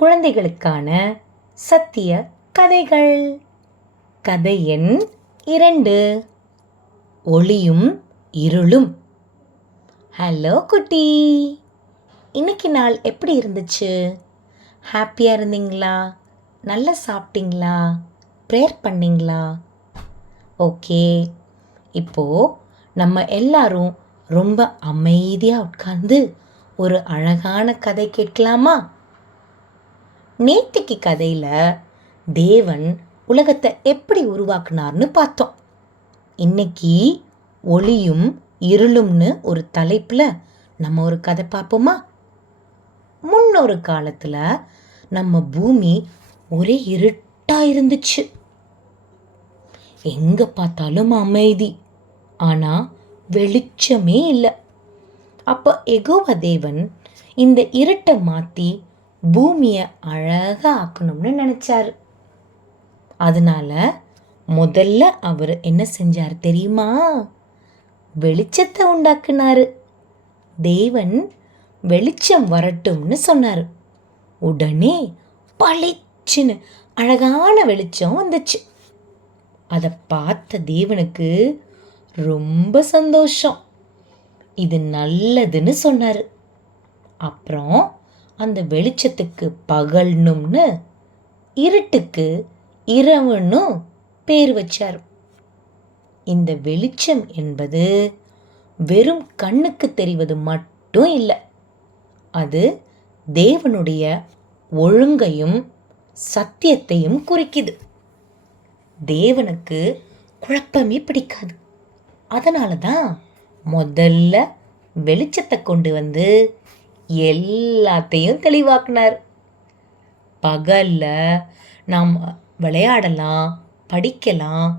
குழந்தைகளுக்கான சத்திய கதைகள். கதை எண் 2, ஒளியும் இருளும். ஹலோ குட்டி, இன்னைக்கு நாள் எப்படி இருந்துச்சு? ஹாப்பியாக இருந்தீங்களா? நல்லா சாப்பிட்டீங்களா? ப்ரேயர் பண்ணிங்களா? ஓகே, இப்போது நம்ம எல்லாரும் ரொம்ப அமைதியாக உட்கார்ந்து ஒரு அழகான கதை கேட்கலாமா? நேத்திக்கு கதையில் தேவன் உலகத்தை எப்படி உருவாக்குனார்னு பார்த்தோம். இன்னைக்கு ஒளியும் இருளும்னு ஒரு தலைப்பில் நம்ம ஒரு கதை பார்ப்போமா? முன்னொரு காலத்தில் நம்ம பூமி ஒரே இருட்டாக இருந்துச்சு. எங்கே பார்த்தாலும் அமைதி, ஆனால் வெளிச்சமே இல்லை. அப்போ யெகோவா தேவன் இந்த இருட்டை மாற்றி பூமியை அழகாக ஆக்கணும்னு நினச்சாரு. அதனால முதல்ல அவர் என்ன செஞ்சார் தெரியுமா? வெளிச்சத்தை உண்டாக்குனாரு. தேவன் வெளிச்சம் வரட்டும்னு சொன்னார். உடனே பளிச்சுன்னு அழகான வெளிச்சம் வந்துச்சு. அதை பார்த்த தேவனுக்கு ரொம்ப சந்தோஷம். இது நல்லதுன்னு சொன்னார். அப்புறம் அந்த வெளிச்சத்துக்கு பகல்னும்னு, இருட்டுக்கு இரவுன்னு பேர் வச்சார். இந்த வெளிச்சம் என்பது வெறும் கண்ணுக்கு தெரிவது மட்டும் இல்லை. அது தேவனுடைய ஒழுங்கையும் சத்தியத்தையும் குறிக்குது. தேவனுக்கு குழப்பமே பிடிக்காது. அதனால தான் முதல்ல வெளிச்சத்தை கொண்டு வந்து எல்லாத்தையும் தெளிவாக்குனார். பகல்ல நாம் விளையாடலாம், படிக்கலாம்,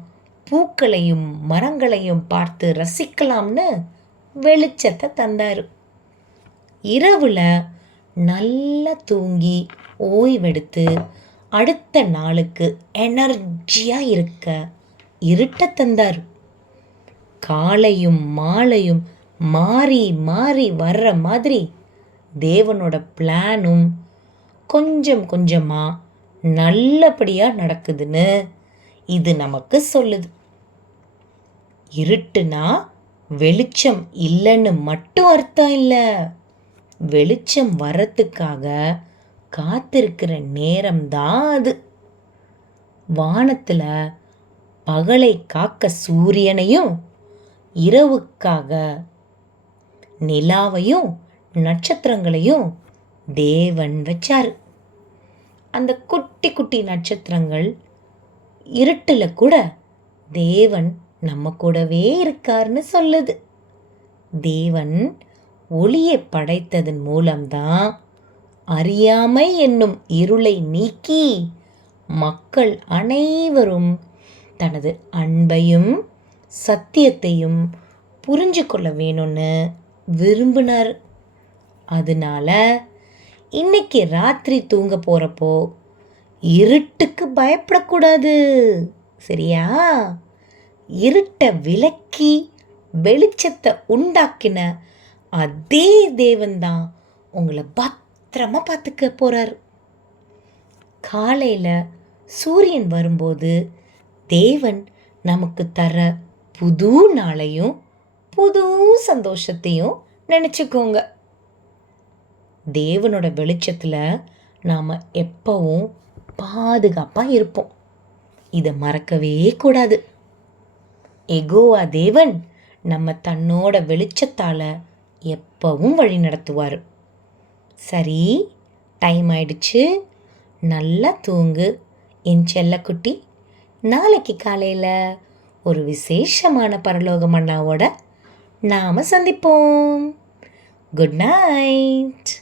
பூக்களையும் மரங்களையும் பார்த்து ரசிக்கலாம்னு வெளிச்சத்தை தந்தார். இரவுல நல்லா தூங்கி ஓய்வெடுத்து அடுத்த நாளுக்கு எனர்ஜியாக இருக்க இருட்டை தந்தார். காலையும் மாலையும் மாறி மாறி வர்ற மாதிரி தேவனோட பிளானும் கொஞ்சம் கொஞ்சமாக நல்லபடியாக நடக்குதுன்னு இது நமக்கு சொல்லுது. இருட்டுனா வெளிச்சம் இல்லைன்னு மட்டும் அர்த்தம் இல்லை. வெளிச்சம் வர்றதுக்காக காத்திருக்கிற நேரம்தான் அது. வானத்தில் பகலை காக்க சூரியனையும், இரவுக்காக நிலாவையும் நட்சத்திரங்களையும் தேவன் வச்சார். அந்த குட்டி குட்டி நட்சத்திரங்கள் இருட்டில் கூட தேவன் நம்ம கூடவே இருக்கார்னு சொல்லுது. தேவன் ஒளியை படைத்ததன் மூலம்தான் அறியாமை என்னும் இருளை நீக்கி மக்கள் அனைவரும் தனது அன்பையும் சத்தியத்தையும் புரிஞ்சு கொள்ள வேணும்னு விரும்பினார். அதனால இன்னைக்கு ராத்திரி தூங்க போகிறப்போ இருட்டுக்கு பயப்படக்கூடாது, சரியா? இருட்டை விலக்கி வெளிச்சத்தை உண்டாக்கின அதே தேவன்தான் உங்களை பத்திரமா பார்த்துக்க போகிறார். காலையில் சூரியன் வரும்போது தேவன் நமக்கு தர புது நாளையும் புது சந்தோஷத்தையும் நினச்சிக்கோங்க. தேவனோட வெளிச்சத்தில் நாம் எப்பவும் பாதுகாப்பாக இருப்போம். இதை மறக்கவே கூடாது. யெகோவா தேவன் நம்ம தன்னோட வெளிச்சத்தால் எப்பவும் வழி நடத்துவார். சரி, டைம் ஆயிடுச்சு, நல்லா தூங்கு என் செல்லக்குட்டி. நாளைக்கு காலையில் ஒரு விசேஷமான பரலோக மன்னாவோட நாம் சந்திப்போம். Good night.